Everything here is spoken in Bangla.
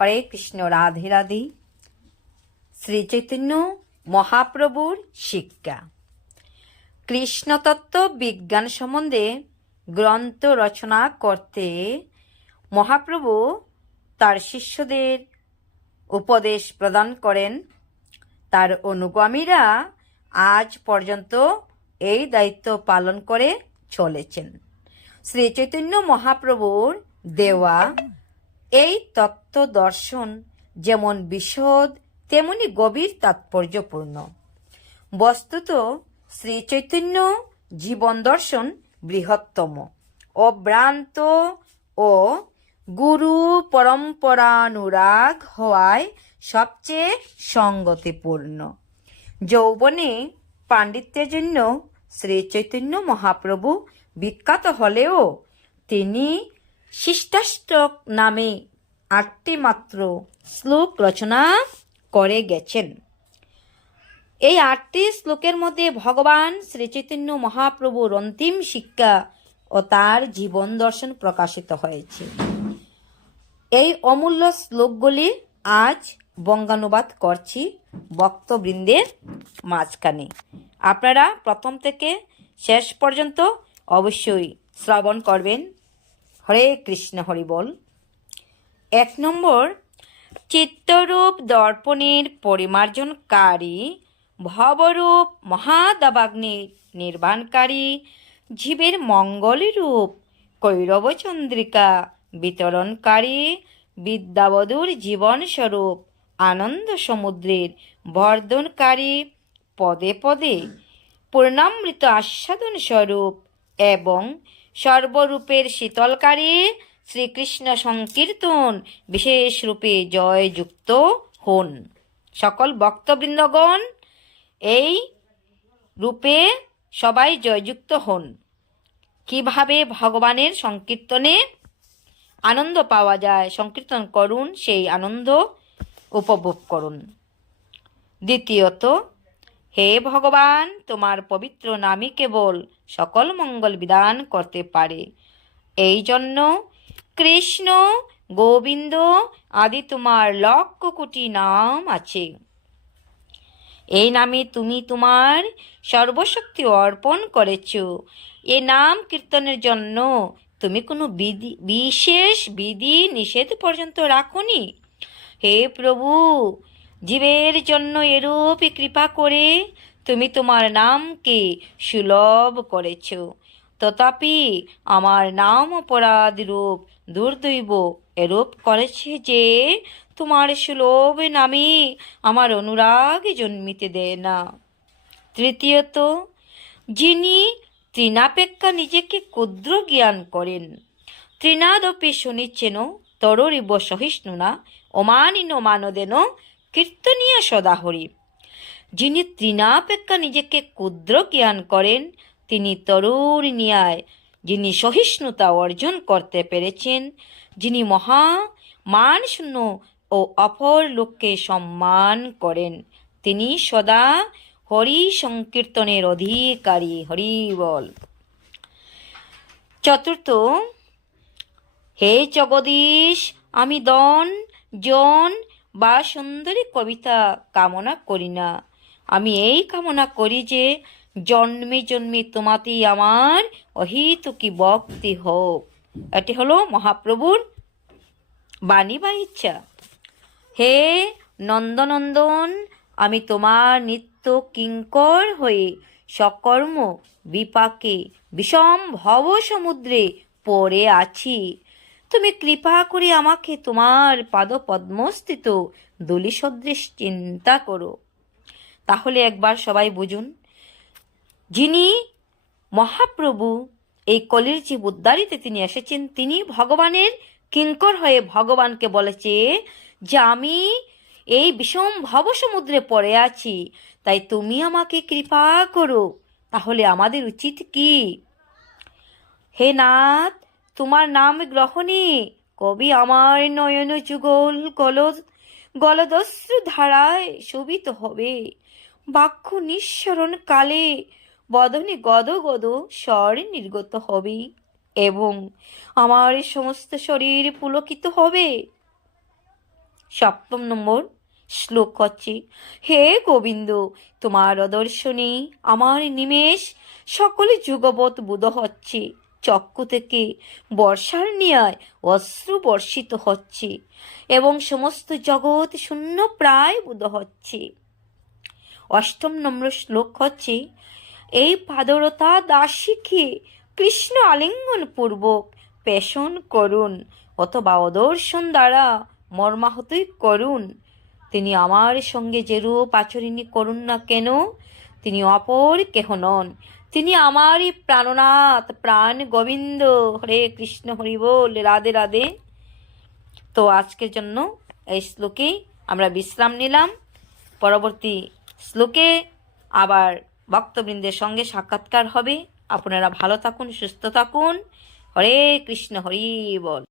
হরে কৃষ্ণ, রাধে রাধে। শ্রী চৈতন্য মহাপ্রভুর শিক্ষা। কৃষ্ণতত্ত্ব বিজ্ঞান সম্বন্ধে গ্রন্থ রচনা করতে মহাপ্রভু তার শিষ্যদের উপদেশ প্রদান করেন। তার অনুগামীরা আজ পর্যন্ত এই দায়িত্ব পালন করে চলেছেন। শ্রী চৈতন্য মহাপ্রভুর দেওয়া এই তত্ত্ব দর্শন যেমন বিশদ, তেমনি গভীর তাৎপর্যপূর্ণ। বস্তুত শ্রী চৈতন্য জীবন দর্শন বৃহত্তম। অভ্রান্ত ও গুরু পরম্পরানুরাগ হওয়ায় সবচেয়ে সঙ্গতিপূর্ণ। যৌবনে পাণ্ডিত্যের জন্য শ্রী চৈতন্য মহাপ্রভু বিখ্যাত হলেও তিনি শিষ্টাষ্টক নামে আটটি মাত্র শ্লোক রচনা করে গেছেন। এই আটটি শ্লোকের মধ্যে ভগবান শ্রীচৈতন্য মহাপ্রভুর অন্তিম শিক্ষা ও তার জীবন দর্শন প্রকাশিত হয়েছে। এই অমূল্য শ্লোকগুলি আজ বঙ্গানুবাদ করছি বক্তবৃন্দের মাঝখানে। আপনারা প্রথম থেকে শেষ পর্যন্ত অবশ্যই শ্রবণ করবেন। হরে কৃষ্ণ, হরি বল। এক নম্বর, চিত্তরূপ দর্পণের পরিমার্জনকারী, ভবরূপ মহাদাবাগ্নির নির্বাণকারী জীবের মঙ্গল রূপ কৈরব বিতরণকারী, বিদ্যাবধূর জীবনস্বরূপ আনন্দ সমুদ্রের বর্ধনকারী, পদে পদে পূর্ণামৃত আস্বাদন স্বরূপ এবং সর্বরূপের শীতলকারী শ্রীকৃষ্ণ সংকীর্তন বিশেষ রূপে জয়যুক্ত হন। সকল ভক্তবৃন্দগণ এই রূপে সবাই জয়যুক্ত হন। কীভাবে ভগবানের সংকীর্তনে আনন্দ পাওয়া যায়, সংকীর্তন করুন, সেই আনন্দ উপভোগ করুন। দ্বিতীয়ত, হে ভগবান, তোমার পবিত্র নামই কেবল সকল মঙ্গল বিধান করতে পারে। এই জন্য কৃষ্ণ গোবিন্দ আদি তোমার লক্ষ কোটি নাম আছে। এই নামে তুমি তোমার সর্বশক্তি অর্পণ করেছ। এ নাম কীর্তনের জন্য তুমি কোনো বিধি, বিশেষ বিধি নিষেধ পর্যন্ত রাখনি। হে প্রভু, জীবের জন্য এরূপ কৃপা করে তুমি তোমার নামকে সুলভ করেছ। তথাপি আমার নাম অপরাধ রূপ দুর্দৈব। এরূপ করেছে যে, তোমার সুলভ নামে আমার অনুরাগ জন্মিতে দেয় না। তৃতীয়ত, যিনি তৃণাপেক্ষা নিজেকে ক্ষুদ্র জ্ঞান করেন, তৃণাদপি শুনিচ্ছেন, তররিব সহিষ্ণুনা অমানিন মানদেন, কীর্তনীয় সদাহরি। যিনি তৃণাপেক্ষা নিজেকে ক্ষুদ্র জ্ঞান করেন তিনি তরুর ন্যায়, যিনি সহিষ্ণুতা অর্জন করতে পেরেছেন, যিনি মহা মানশূন্য ও অপর লোককে সম্মান করেন। তিনি সদা হরি সংকীর্তনের অধিকারী। হরি বল। চতুর্থ, হে জগদীশ, আমি দন, জন বা সুন্দরী কবিতা কামনা করি না। আমি এই কামনা করি যে জন্মে জন্মে তোমাতেই আমার অহিতুকি ভক্তি হোক। এটি হলো মহাপ্রভুর বাণী বা ইচ্ছা। হে নন্দনন্দন, আমি তোমার নিত্য কিঙ্কর হয়ে সকর্ম বিপাকে বিষম ভব সমুদ্রে পড়ে আছি। তুমি কৃপা করে আমাকে তোমার পাদপদ্মস্থিত দলি সদৃশ চিন্তা করো। তাহলে একবার সবাই বুঝুন যিনি মহাপ্রভু এই কলির জীব উদ্ধারিতে তিনি এসেছেন, তিনি ভগবানের কিঙ্কর হয়ে ভগবানকে বলেছে যে, আমি এই বিষম ভব সমুদ্রে পড়ে আছি, তাই তুমি আমাকে কৃপা করো। তাহলে আমাদের উচিত কি? হে নাথ, তোমার নাম গ্রহণে কবি আমার নয়ন যুগল গল গলদস্রু ধারায় শোভিত হবে। বাক্য নিঃসরণ কালে বদনে গদ গদ স্বরে নির্গত হবে এবং আমার সমস্ত শরীর পুলকিত হবে। সপ্তম নম্বর শ্লোক হচ্ছে, হে গোবিন্দ, তোমার অদর্শনে আমার নিমেষ সকলে যুগবৎ বোধ হচ্ছে। চক্ষু থেকে বর্ষার ন্যায় অশ্রু বর্ষিত হচ্ছে এবং সমস্ত জগৎ শূন্য প্রায় বোধ হচ্ছে। অষ্টম নম্বর শ্লোক হচ্ছে এই পাদরতা দাসীকে কৃষ্ণ আলিঙ্গন পূর্বক পেষণ করুন, অথবা অদর্শন দ্বারা মর্মাহতই করুন। তিনি আমার সঙ্গে যেরূপ আচরণী করুন না কেন, তিনি অপর কেহ নন। তিনি আমারই প্রাণনাথ, প্রাণ গোবিন্দ। হরে কৃষ্ণ, হরি বল, রাধে রাধে। তো আজকের জন্য এই শ্লোকে আমরা বিশ্রাম নিলাম। পরবর্তী শ্লোকে আবার ভক্তবৃন্দের সঙ্গে সাক্ষাৎকার হবে। আপনারা ভালো থাকুন সুস্থ থাকুন। হরে কৃষ্ণ হরি বল।